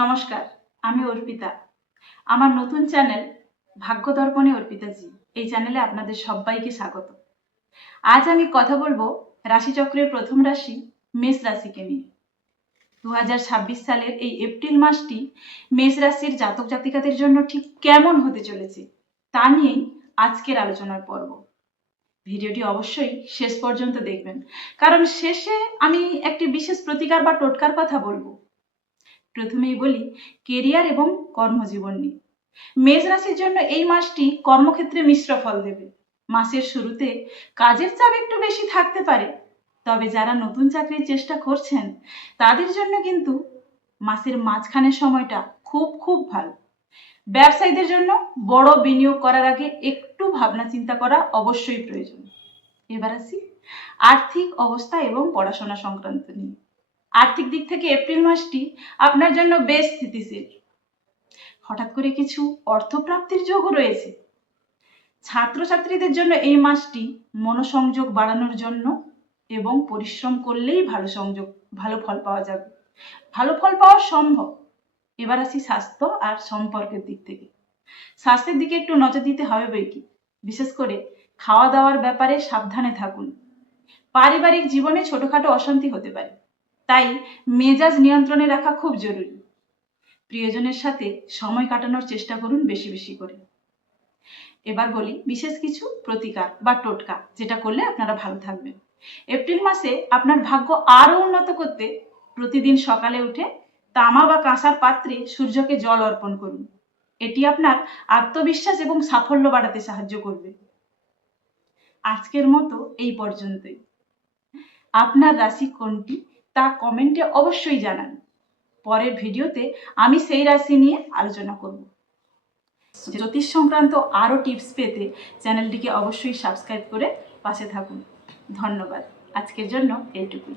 নমস্কার, আমি অর্পিতা। আমার নতুন চ্যানেল ভাগ্য দর্পণে অর্পিতাজি, এই চ্যানেলে আপনাদের সবাইকে স্বাগত। আজ আমি কথা বলবো রাশিচক্রের প্রথম রাশি মেষ রাশিকে নিয়ে। 2026 সালের এই এপ্রিল মাসটি মেষ রাশির জাতক জাতিকাদের জন্য ঠিক কেমন হতে চলেছে তা নিয়েই আজকের আলোচনার পর্ব। ভিডিওটি অবশ্যই শেষ পর্যন্ত দেখবেন, কারণ শেষে আমি একটি বিশেষ প্রতিকার বা টোটকার কথা বলবো। প্রথমেই বলি কেরিয়ার এবং কর্মজীবন নিয়ে। মেষ রাশির জন্য এই মাসটি কর্মক্ষেত্রে মিশ্র ফল দেবে। মাসের শুরুতে কাজের চাপ একটু বেশি থাকতে পারে, তবে যারা নতুন চাকরির চেষ্টা করছেন তাদের জন্য কিন্তু মাসের মাঝখানের সময়টা খুব ভালো। ব্যবসায়ীদের জন্য বড় বিনিয়োগ করার আগে একটু ভাবনা চিন্তা করা অবশ্যই প্রয়োজন। এবার আসি আর্থিক অবস্থা এবং পড়াশোনা সংক্রান্ত নিয়ে। আর্থিক দিক থেকে এপ্রিল মাসটি আপনার জন্য বেশ স্থিতিশীল। হঠাৎ করে কিছু অর্থপ্রাপ্তির যোগও রয়েছে। ছাত্রছাত্রীদের জন্য এই মাসটি মনোসংযোগ বাড়ানোর জন্য এবং পরিশ্রম করলেই ভালো ফল পাওয়া যাবে। ভালো ফল পাওয়া সম্ভব। এবার আসি স্বাস্থ্য আর সম্পর্কের দিক থেকে। স্বাস্থ্যের দিকে একটু নজর দিতে হবে বৈকি। বিশেষ করে খাওয়া দাওয়ার ব্যাপারে সাবধানে থাকুন। পারিবারিক জীবনে ছোটখাটো অশান্তি হতে পারে, তাই মেজাজ নিয়ন্ত্রণে রাখা খুব জরুরি। প্রিয়জনের সাথে সময় কাটানোর চেষ্টা করুন বেশি করে। এবার বলি বিশেষ কিছু প্রতিকার বা টোটকা, যেটা করলে আপনারা ভালো থাকবেন। এপ্রিল মাসে আপনার ভাগ্য আরো উন্নত করতে প্রতিদিন সকালে উঠে তামা বা কাঁসার পাত্রে সূর্যকে জল অর্পণ করুন। এটি আপনার আত্মবিশ্বাস এবং সাফল্য বাড়াতে সাহায্য করবে। আজকের মতো এই পর্যন্তই। আপনার রাশি কোনটি তা কমেন্টে অবশ্যই জানান। পরের ভিডিওতে আমি সেই রাশি নিয়ে আলোচনা করব। জ্যোতিষ সংক্রান্ত আরও টিপস পেতে চ্যানেলটিকে অবশ্যই সাবস্ক্রাইব করে পাশে থাকুন। ধন্যবাদ। আজকের জন্য এইটুকুই।